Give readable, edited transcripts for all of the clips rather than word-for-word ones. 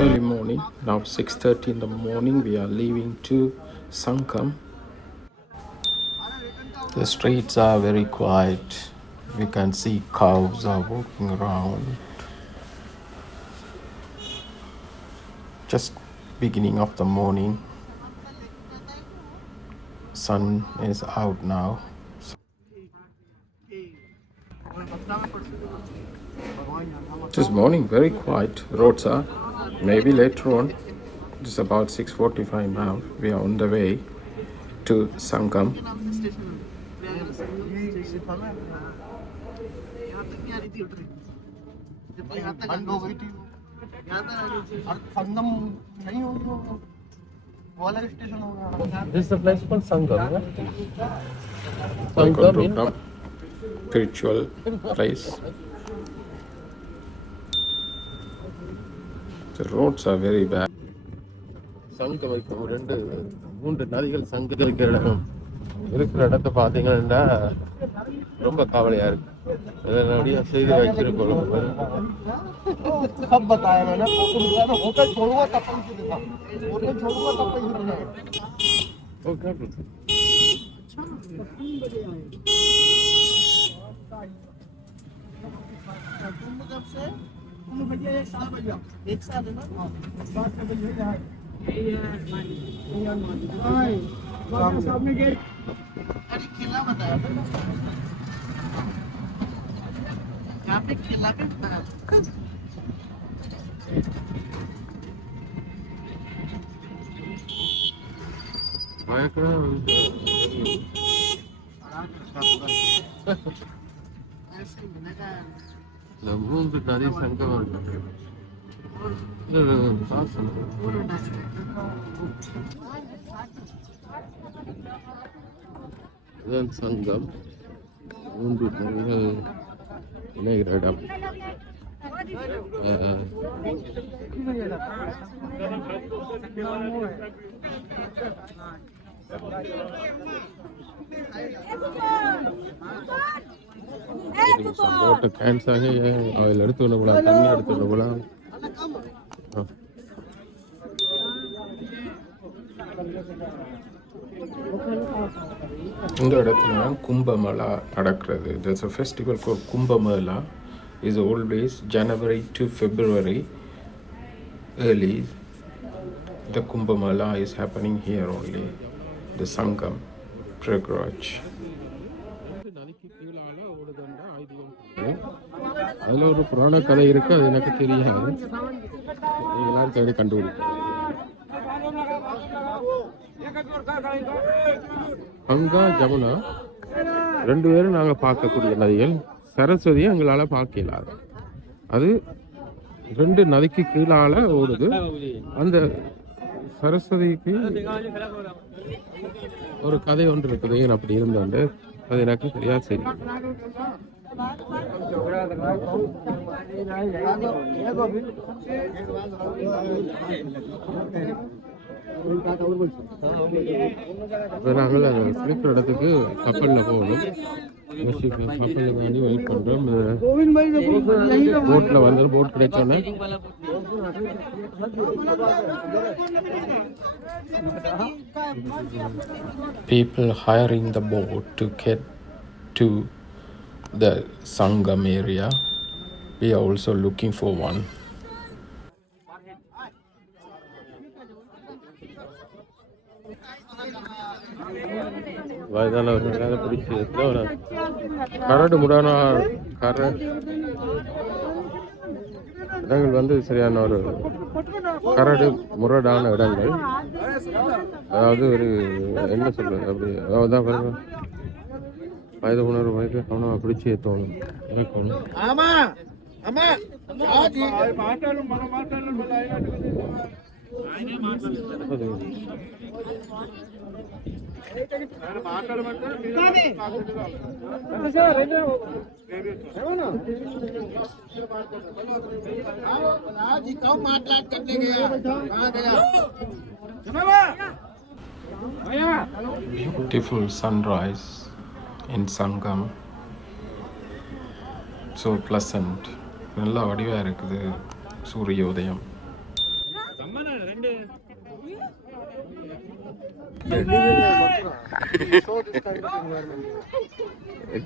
Early morning, now 6:30 in the morning. We are leaving to Sangam. The streets are very quiet. We can see cows are walking around. Just beginning of the morning. Sun is out now. This morning very quiet. Roads are maybe later on. It's about 6:45 now. We are on the way to Sangam. This is the place called Sangam, yeah? Welcome to the spiritual place. The roads are very bad. சங்கம் வைக்கும் 2-3 நதிகள் சங்கம் வைக்கிற இருக்கிற இடத்த பார்த்தீங்கன்னா ரொம்ப கவலையா இருக்கு. நிறைய செய்தி வச்சிருக்கோம். एक साथ है ना बात कर रही है सामने गेट अरे किला बताया यहाँ पे किला पे மூன்று நதி சங்கம் இதுதான் சங்கம். மூன்று நதிகள் இணைகிற இடம். போட்ட கேன்ஸாக அதில் எடுத்து விட கூடாது, தண்ணி எடுத்து விட கூடாது. இந்த இடத்துல கும்பமேளா நடக்கிறது. There's a festival called Kumbamela. Is always January to February early. The Kumbamela is happening here only. The Sangam Prayagraj. அதில் ஒரு புராண கதை இருக்கு, அது எனக்கு தெரியாது. எல்லாரும் கதை கண்டுபிடிக்க கங்கா ஜமுனா 2 பேரும் நாங்கள் பார்க்கக்கூடிய நதிகள். சரஸ்வதியை எங்களால் பார்க்க இயலாது. அது 2 நதிக்கு கீழால ஓடுது. அந்த சரஸ்வதிக்கு ஒரு கதை ஒன்று இருக்குது. ஏன் அப்படி இருந்தாண்டு அது எனக்கு தெரியாது. சரி, நாங்கள் அந்த இருக்கிற இடத்துக்கு கப்பலில் போகணும். கப்பலில் தாண்டி வெயிட் பண்ணுறோம். போட்டில் வந்து போட் கிடைச்சோன்னே People hiring the boat to get to the Sangam area. We are also looking for one. வயதானவர்களாக பிடிச்சி கரடு முடான இடங்கள் வந்து சரியான ஒரு கரடு முரடான இடங்கள். அதாவது ஒரு என்ன சொல்றது, அப்படி அதான் பாருங்க, வயது உணர்வு வயது அவனை பிடிச்சி ஏற்றணும் இறக்கணும். Beautiful sunrise in Sangam. So pleasant. நல்ல வடிவாக இருக்குது சூரிய உதயம்.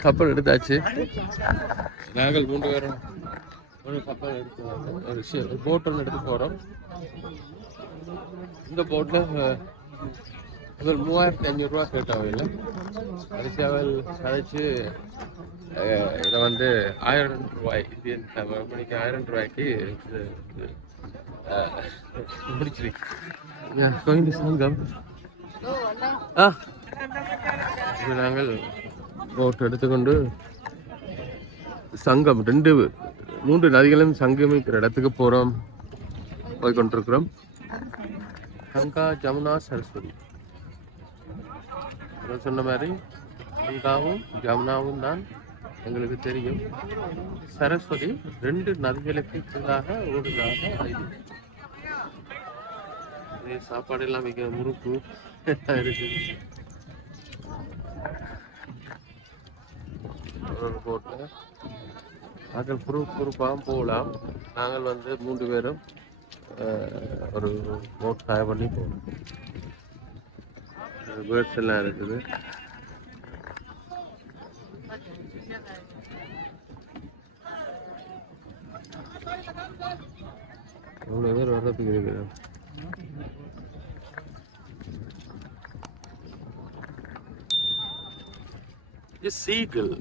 கப்பல் எடுத்தாச்சு. நாங்கள் 3 பேரும் ஒரு கப்பல் எடுத்து ஒரு போட் ஒன்று எடுத்து போகிறோம். இந்த போட்டில் முதல் 3500 ரூபா கேட்டாவே இல்லை. கடைசி அவள் கதைச்சு இதை வந்து 1000 ரூபாய் இந்தியன் மணிக்கு 1000 ரூபாய்க்கு முடிச்சிருக்கு சங்கம். நாங்கள் போட் எடுத்துக்கொண்டு சங்கம் 3 நதிகளும் சங்கமிக்கிற இடத்துக்கு போய்கொண்டிருக்கிறோம். கங்கா, ஜமுனா, சரஸ்வதி. சொன்ன மாதிரி கங்காவும் ஜமுனாவும் தான் எங்களுக்கு தெரியும். சரஸ்வதி 2 நதிகளுக்கு கீழாக ஓடுதாக சாப்பாடு எல்லாம் மிக முறுக்கு இருக்கு. ஒரு போட்டில் நாங்கள் பொறுப்பாக போகலாம். நாங்கள் வந்து 3 பேரும் ஒரு போட் ஹயர் பண்ணி போகணும். பேர்ட்ஸ் எல்லாம் இருக்குது. அவ்வளோ பேர் வர்றதுக்கு இருக்கிறோம். சீகிள்,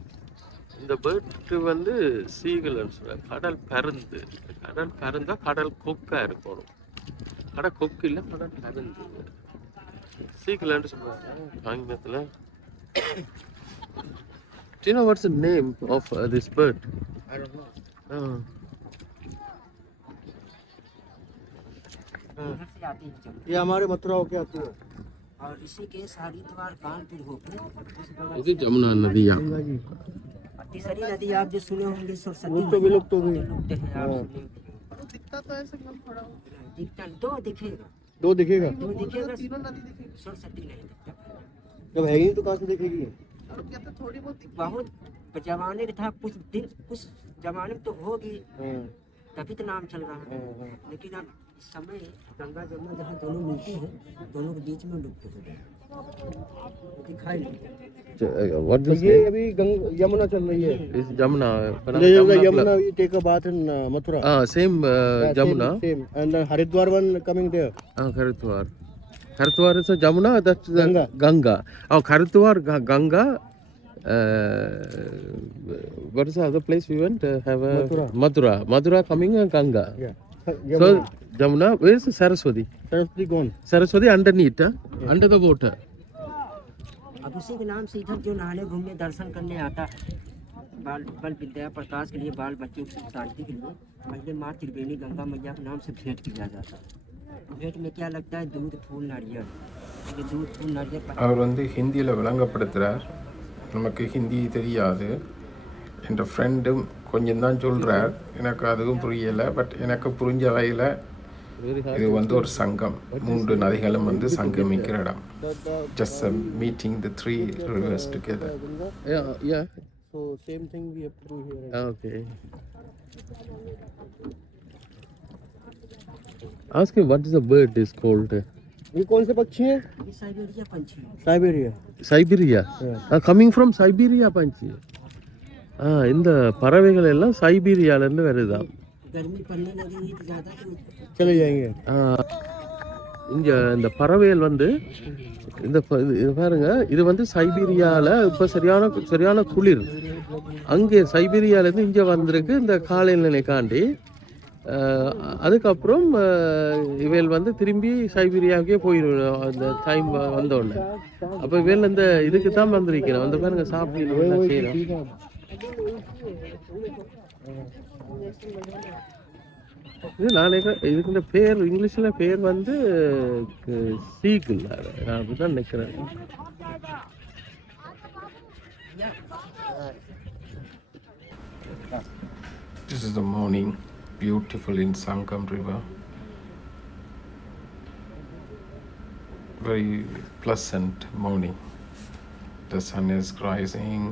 இந்த பேர்டு வந்து சீகிள்னு சொல்ல கடல் பருந்து. கடல் பருந்தா கடல் கொக்கா இருக்கணும். கடல் கொக்கு இல்லை, கடல் பருந்து. சீகிள்னு சொல்லுவாங்க ஆங்கிலத்தில். Do you know what's the name of this bird? I don't know. ये हमारे मथुरा होके आती है और इसी के हरिद्वार कानपुर होकर ये जमुना नदी है। तीसरी नदी आप जो सुने होंगे सरस्वती, तो विलुप्त हो गई। दिखता तो ऐसे कम थोड़ा दिखता दो दिखेगा सरस्वती नहीं दिखता। जब है ही तो कहाँ से दिखेगी? थोड़ी बहुत जमाने में था, कुछ जमाने में तो होगी, तभी तो नाम चल रहा है। लेकिन अब इस समय गंगा जमुना जहाँ दोनों मिलती है, दोनों के बीच में लुप्त हो गए, दिखाई नहीं। ये अभी यमुना चल रही है। इस जमुना Yamuna we take a bath in Mathura. Same Jamuna. Same. And the Haridwar one coming there. Haridwar is a Jamuna. That's Ganga. Oh, Haridwar Ganga. What is the other place we went? Have a Mathura coming Ganga. Yeah. So Jamuna, where is Saraswati? Saraswati gone. Saraswati underneath, under the water. अब उसी के नाम से इधर जो नहाने घूमने दर्शन करने आता है, बल विद्या प्रकाश के लिए, बाल बच्चों की शांति के लिए पहले माँ त्रिवेणी गंगा मैया के नाम से भेंट किया जाता है। भेंट में क्या लगता है? दूध, फूल, नारियल। दूध, फूल, नारियल அவர் வந்து ஹிந்தியில் விளங்கப்படுத்துகிறார். நமக்கு ஹிந்தி தெரியாது. என் ஃப்ரெண்டும் கொஞ்சம் தான் சொல்கிறார், எனக்கு அதுவும் புரியலை. பட் எனக்கு புரிஞ்ச வகையில் இது வந்து ஒரு சங்கம், 3 நதிகளும் வந்து சங்கமிக்கிற இடம். Just meeting the 3 rivers together. Yeah. So same thing we have to do here. Okay. Ask him what is the bird is called. ये कौन से पक्षी है? ये साइबेरिया पंछी। Siberia. Coming from Siberia पंछी. இந்த பறவைகள் எல்லாம் சைபீரியால இருந்து வருதான். गर्मी पड़ने लगेगी तो ज्यादा चले जाएंगे. இங்க இந்த பறவைகள் வந்து இது பாருங்க, இது வந்து சைபீரியால இப்ப சரியான குளிர். அங்கே சைபீரியால இருந்து இங்க வந்திருக்கு இந்த காலநிலைக்காண்டி. அதுக்கப்புறம் இவைகள் வந்து திரும்பி சைபீரியாவுக்கே போயிடும் அந்த டைம் வந்தோடனே. அப்ப இவைகள் இந்த இதுக்கு தான் வந்திருக்கிறோம். வந்து பாருங்க சாப்பிட்டு செய்யணும். இது நான் இதுக்கு பேர் இங்கிலீஷ்ல பேர் வந்து சீகிள். நான் அப்படிதான் நினைக்கிறேன். This is the morning, beautiful in Sangam River. Very pleasant morning. The sun is rising.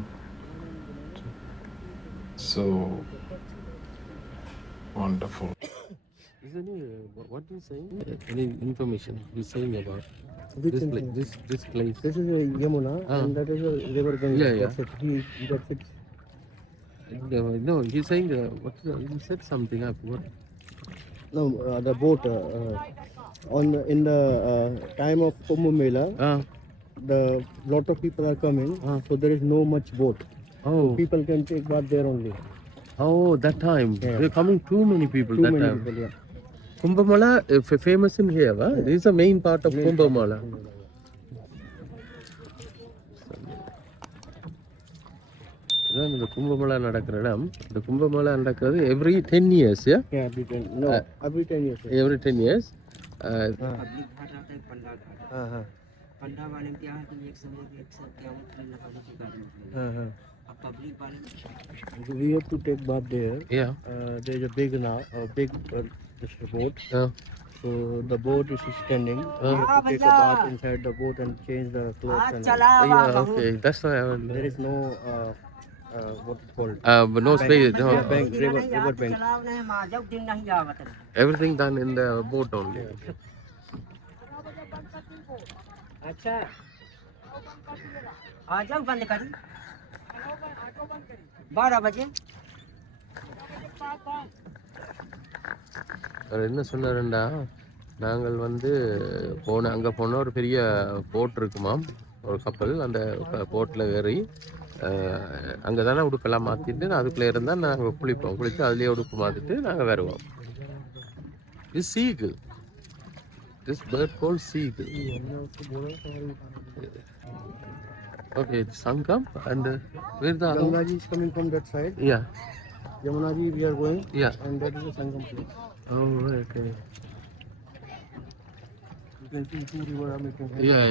So wonderful. Is any what is saying? Any information he's saying about Which this information? this place? This is a Yamuna, and that is a river Ganga. Yeah, yeah. That's it. That's it. No, he's saying what he said something. I forgot. No, the boat in the time of Kumbh Mela, the lot of people are coming, so there is no much boat. Oh, People can take bath there only. oh, that time Yeah. there coming too many people Too that many time. people, yeah. Kumbh Mela famous in here. This is the main part of Kumbh Mela. இதான் இந்த கும்பமேளா நடக்கிற இடம். இந்த கும்பமேளா நடக்கிறது every 10 years, yeah? Yeah, every 10. No, every 10 years. Every 10 years. Public घाट आता है पंडा घाट। हाँ, हाँ, पंडा वाले में क्या है कि एक समय 151 फूल लगाने की गाड़ी निकली। हाँ, हाँ. अब पब्लिक वाले So we have to take bath there. Yeah. There is a big this boat. Yeah. So the boat is standing. We have to take a bath inside the boat and change the clothes. And Yeah, okay. That's why I went there there. is no what it called. But no space. No. bank, river bank. चलाव नहीं माजब दिन नहीं आवत है। Everything done in the boat only. अच्छा आ जाओ बंद करी 12 बजे। அவர் என்ன சொன்னாருண்டா, நாங்கள் வந்து அங்கே போனால் ஒரு பெரிய போட் இருக்குமாம், ஒரு கப்பல். அந்த போட்டில் ஏறி அங்கே தானே உடுப்பெல்லாம் மாற்றிட்டு அதுக்குள்ளே இருந்தால் நாங்கள் குளித்து அதுலேயே உடுப்பு மாற்றிட்டு நாங்கள் வருவோம். இது seagull. This bird call seagull. Okay, it's Sangam and where the Ganga ji is coming from that side. Yeah. Yamuna ji we are going. Yeah. And that is the Sangam place. Oh, okay. You can see two river are making. Yeah.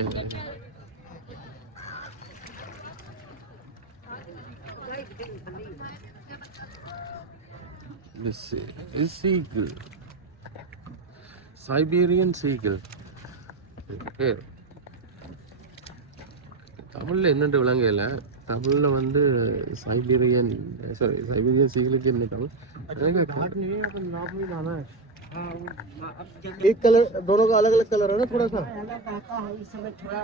This is seagull. Siberian seagull. Here. தமிழில் என்னென்று விளங்கல. தமிழில் வந்து சைபீரியன் சீகளுக்கு என்ன தமிழ்? एक कलर दोनों का अलग अलग कलर है ना थोड़ा सा. अलग आता है इस समय थोड़ा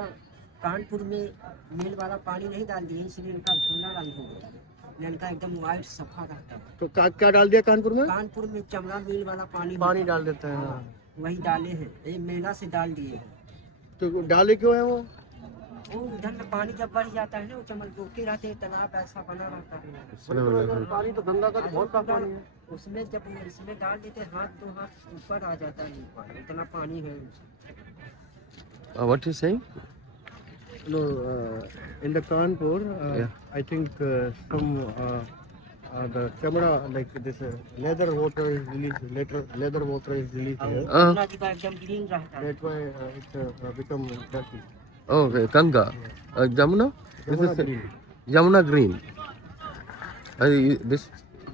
कानपुर में मेल वाला पानी नहीं डाल दिए इसलिए इनका धुंधला रंग हो गया। इनका एकदम व्हाइट सफा रहता है। तो क्या डाल दिया कानपुर में? कानपुर में चमड़ा मिल वाला पानी डाल देता है. हाँ, वही डाले हैं। ये मेला से डाल दिए हैं। तो डाले क्यों है वो? वो उधर में पानी जब बढ़ जाता है ना वो चमल रोके रहते हैं, तालाब ऐसा बना रहता है। पानी तो गंगा का बहुत साफ पानी है. उसमें जब इसमें डाल देते हाथ 2 हाथ ऊपर आ जाता है इतना पानी है उसमें। What you saying? No, in the Kanpur, Yeah. I think some the chamada like this leather water is released. Leather water is released here. Ganga जी का एकदम ग्रीन रहता है। That's why it become dirty. Okay, Ganga. Jamuna? Yamuna green. Jamuna green.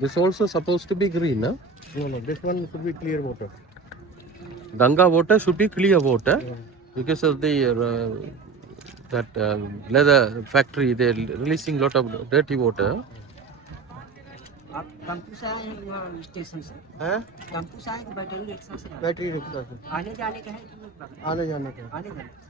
This also supposed to be green, huh? No, this one should be clear water. Ganga water should be clear water because of the that leather factory. They're releasing lot of dirty water. आप कंपू से आए हैं वहाँ स्टेशन से? हैं? कंपू से आए कि बैटरी रिक्शा से आए? बैटरी रिक्शा से. आने जाने का है कि आने जाने का. आने जाने का।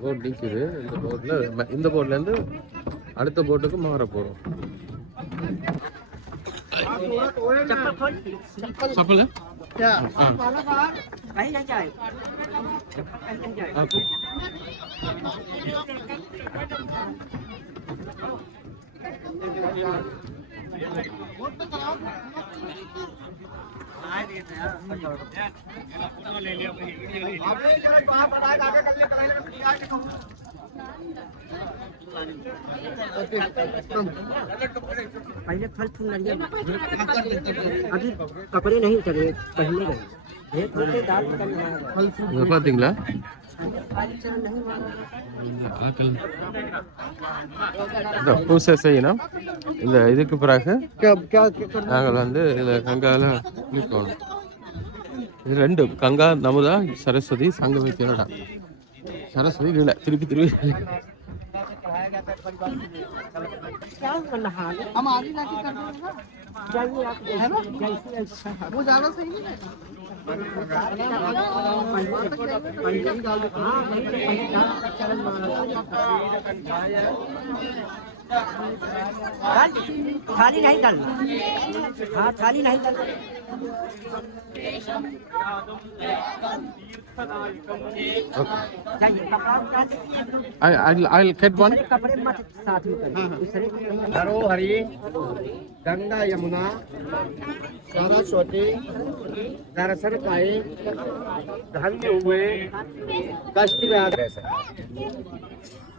போட் நிற்குது. இந்த போட்லேருந்து அடுத்த போட்டுக்கு மாற போகிறோம். चप्पल खोल। சப்பல் क्या? कहीं नहीं जाए चप्पल कहीं नहीं जाए। पहले फल फूल नरियल अभी कपड़े नहीं उतरे पहले गए। भेंट होते दाल निकल जाएगा। இதை பார்த்தீங்களா? खाली चरण नहीं मारा। ஆக்கள் இந்த பூசை செய்யணும். இந்த இதுக்கு பிறகு நாங்கள் வந்து இதில் கங்காவில் குளிக்கணும். இது ரெண்டும் கங்கா நமுதா சரஸ்வதி சங்க வைக்கிற இடம். சரஸ்வதி இல்லை திருப்பி திருப்பி क्या नहा ले हम आगे जाके कर देंगे जाइए आप है ना जैसे अच्छा वो ज्यादा सही है थाली नहीं डालना हाँ थाली नहीं डालना जाइए कपड़ा उतार दीजिए I'll get one. कपड़े मत साथ में करिए दूसरे हरो हरि गंगा यमुना सरस्वती दर्शन पाए धन्य हुए कष्ट में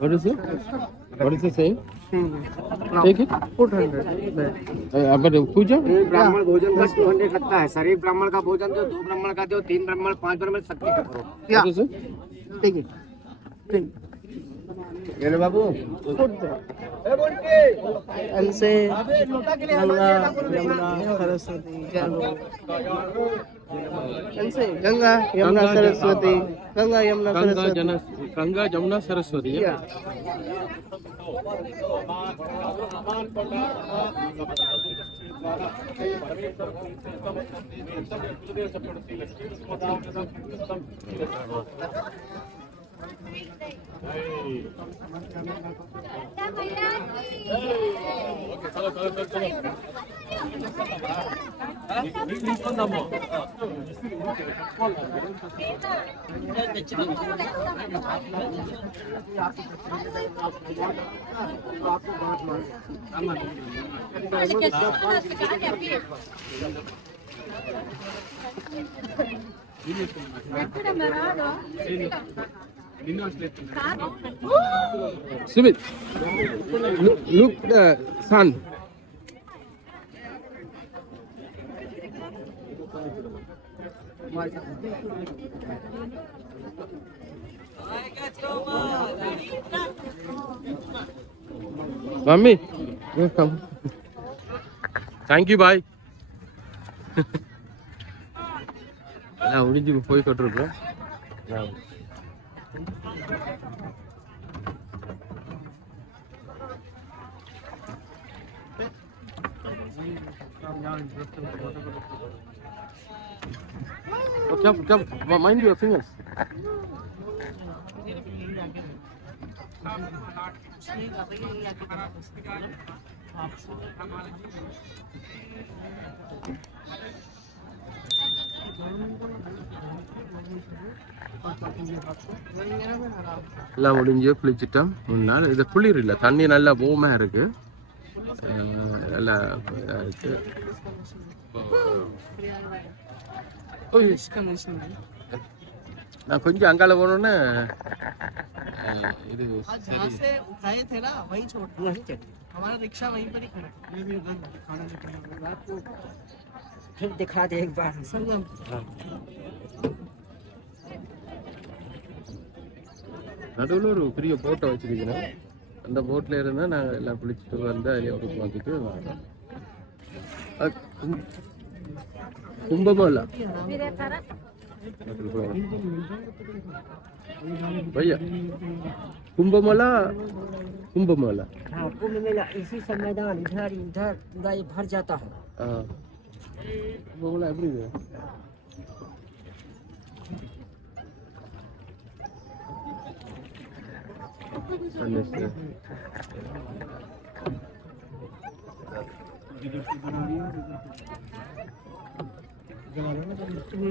What is it? What is it saying? Take it. 400. But puja? एक ब्राह्मण भोजन का 200 लगता है। सर एक ब्राह्मण का भोजन दो, 2 ब्राह्मण का दो, 3 ब्राह्मण, 5 ब्राह्मण, शक्ति का करो। What is it? ठीक है ये लो बाबू हमसे गंगा यमुना सरस्वती गंगा यमुना सरस्वती गंगा यमुना Saraswati Ganga Jamuna Saraswati. Yeah. Sumit, look the sun. Mummy, you come. Thank you, bye. நான் முடிஞ்சு போய் கொண்டிருக்கோம். Oh, careful. Mind your fingers. எல்லாம் முடிஞ்சு குளிச்சுட்டோம். முன்னால் இது குளிர் இல்லை, தண்ணி நல்லா போமாக இருக்கு, நல்லா இருக்கு. நான் கொஞ்சம் அங்கால போனோன்னே இது से उठाए थे ना वही छोड़ हमारा रिक्शा वहीं पर ही खड़ा फिर दिखा दे एक बार संगम நடுவில் ஒரு பெரிய போட்டை வச்சிருக்கிறேன். அந்த போட்டில் இருந்தால் நாங்கள் எல்லாம் குளிச்சுட்டு வந்து அதில் ஒரு பார்த்துட்டு வரோம். கும்பமேளா भैया कुंभमेला हाँ कुंभ मेला इसी सब मैदान इधर उधर पूरा ये भर जाता है हाँ कुंभमेला एवरीवेयर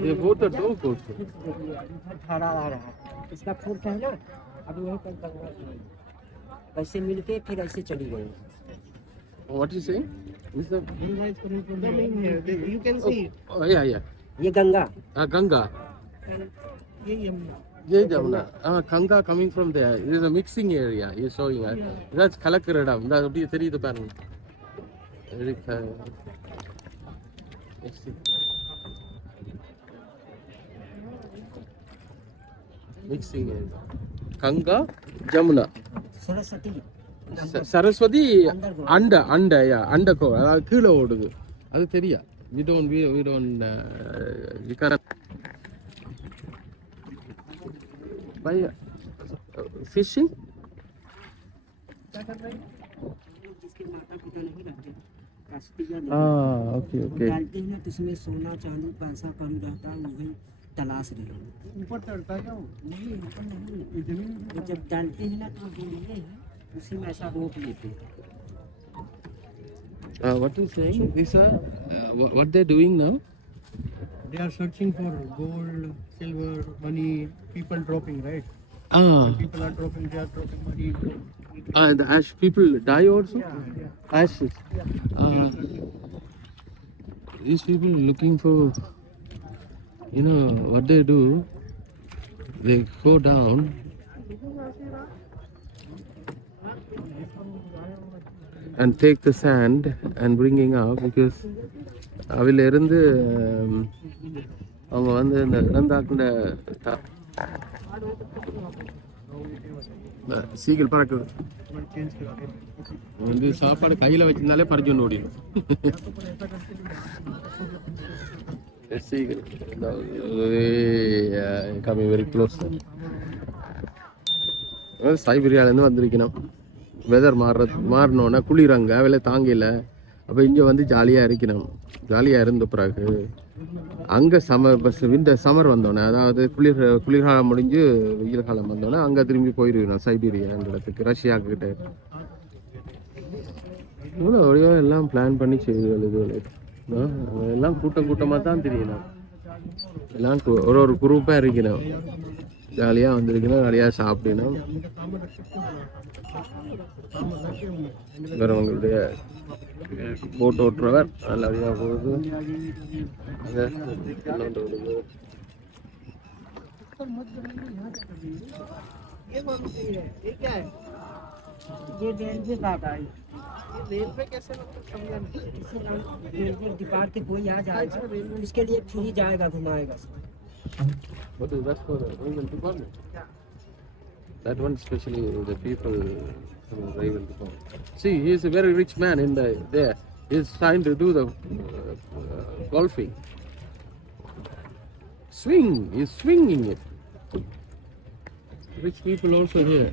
ये वो तो दो कोर्स है धारा आ रहा है इसका फोर्स है ना अभी यहीं तक ऐसे मिलके फिर ऐसे चली गई What you saying? Is that you can see oh yeah ये गंगा Ganga ये यमुना ये Jamuna Ganga coming from there. It is a mixing area you're showing us. That's கலக்குறடா இந்த அப்படியே தெரியுது பாருங்க. மிக்சிங் கங்கா ஜமுனா सरस्वती சரஸ்வதி அண்டகோ அதாவது கீழே ஓடுது அது தெரியா we don't we can't by fishing जिसके माता पिता नहीं रहते कस्टडियन okay डालते हैं ना तो उसमें सोना चांदी पैसा कम रहता है वही तलाश रहे हैं ऊपर चढ़ता है क्या वो? नहीं ऊपर नहीं वो जब डालते हैं ना तो वो ये है उसी में ऐसा रोक लेते हैं what you saying these are what they're doing now They are searching for gold, silver, money. People dropping, right? People are dropping. They are dropping money. The ash people die also ashes these people looking for what they do they go down and take the sand and bringing out because அவில இருந்து அவங்க வந்து இந்த இறந்தாக்குண்ட சீக்கிரம் பறக்குது வந்து சாப்பாடு கையில் வச்சிருந்தாலே பறிச்சு கொண்டு ஓடிடும் கம்மிங் வெரி க்ளோஸ் சைபீரியாவிலேருந்து வந்திருக்கணும் வெதர் மாறினோன்னா குளிராங்க வேலை தாங்கல அப்போ இங்கே வந்து ஜாலியாக இருக்கணும் ஜாலியாக இருந்த பிறகு அங்கே சம்மர் வந்தோடனே அதாவது குளிர்காலம் முடிஞ்சு வெயில் காலம் வந்தோடனே அங்கே திரும்பி போயிடுவேன் சைபீரியா அந்த இடத்துக்கு ரஷ்யாக்கிட்ட இவ்வளோ வழியோ எல்லாம் பிளான் பண்ணி செய்யுது எல்லாம் கூட்டமாக தான் தெரியணும் எல்லாம் ஒரு குரூப்பாக இருக்கணும் ஜாலியாக வந்திருக்கணும் ஜாலியாக சாப்பிடணும் வேறவங்களுடைய போட் ஓட்டுறவர் நல்லபடியாக போகுது ये क्या है? ये रेलवे बात आई ये रेलवे कैसे मतलब समझा नहीं। रेलवे डिपार्ट के कोई आ जाएगा उसके लिए फ्री जाएगा घुमाएगा What is that for? Railway department? That one especially the people from the railway department. See, he is a very rich man in there. He is trying to do the golfing. Swing, he is swinging it. Rich people also here.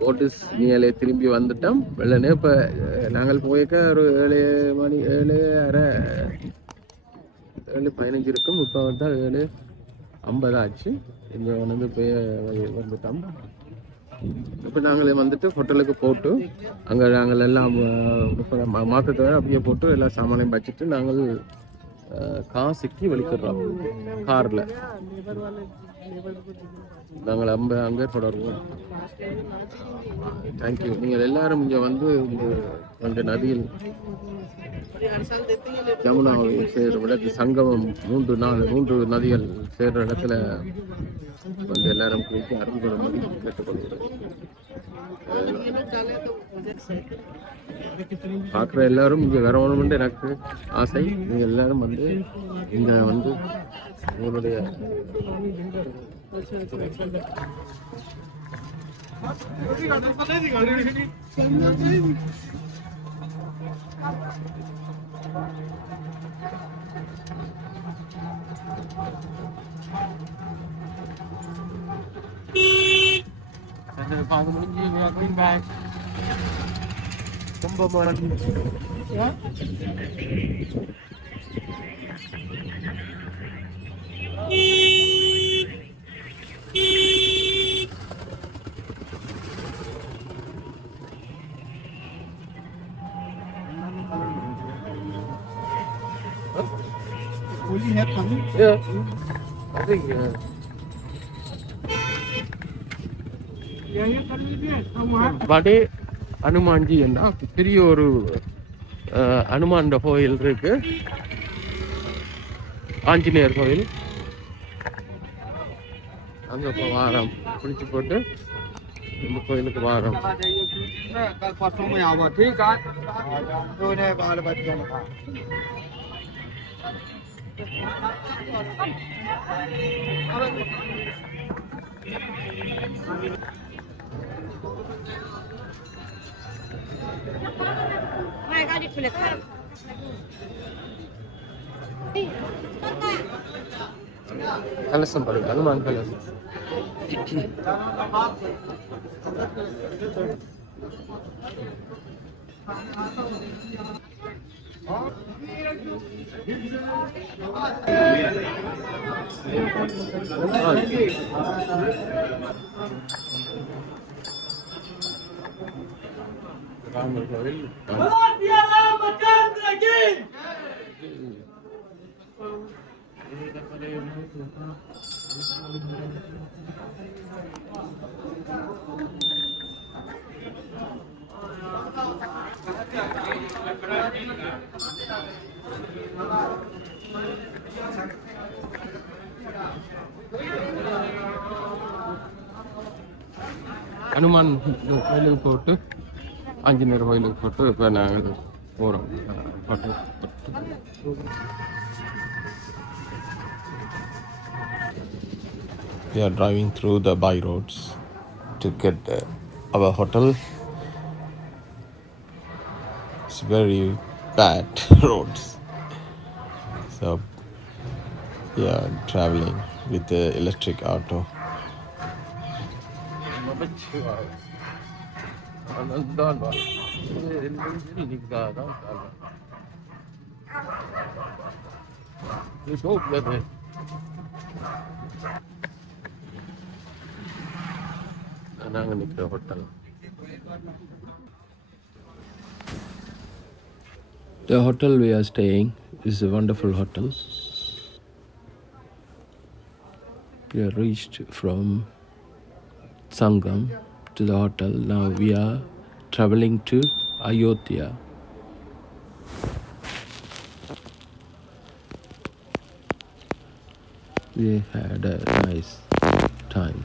போட்டிஸ் நீங்களே திரும்பி வந்துட்டோம் வெள்ளனே இப்போ நாங்கள் போயிருக்க ஒரு 7:15 இருக்கும் இப்போ வந்து 7:50 ஆச்சு இங்கே வந்து போய் வந்துட்டோம் இப்போ நாங்களே வந்துட்டு ஹோட்டலுக்கு போட்டு அங்கே நாங்கள் எல்லாம் மாற்றத்தை அப்படியே போட்டு எல்லா சாமானையும் வச்சுட்டு நாங்கள் காசிக்கு வெளிக்கிடுறோம் காரில் நாங்கள் அங்கே தொடருவோம் தேங்க்யூ நீங்கள் எல்லாரும் இங்கே வந்து இந்த நதியில் ஜமுனாவை சேர்ற இடத்து சங்கமம் 3 நதிகள் சேர்ற இடத்துல வந்து எல்லாரும் குளித்து அருள் கொள்ளும்படி கேட்டுக்கொள்கிறேன் பார்க்குற எல்லாரும் இங்கே வரணும்னு எனக்கு ஆசை நீங்கள் எல்லாரும் வந்து இங்கே வந்து உங்களுடைய பார்க்க முடிஞ்சு கும்பமேளம் Only have fun. Yeah, I think Bade அனுமான்ஜி என்றா பெரிய ஒரு அனுமான் கோயில் இருக்கு, ஆஞ்சநேயர் கோயில். அங்கே இப்போ வாரம் பிடிச்சி போட்டு இந்த கோயிலுக்கு வாரம். கலசம் பாருங்க, அனுமான் கலசம். ராமர் கோவில். அனுமான் கோயிலுக்கு போட்டு, ஆஞ்சநேயர் கோயிலுக்கு போட்டு இப்போ நாங்கள் போகிறோம். We are driving through the by roads to get our hotel. It's very bad roads, so we are traveling with the electric auto. நாங்கள் நிற்கிற hotel. The hotel we are staying is a wonderful hotel. We have reached from Sangam to the hotel. Now we are traveling to Ayodhya. We had a nice time.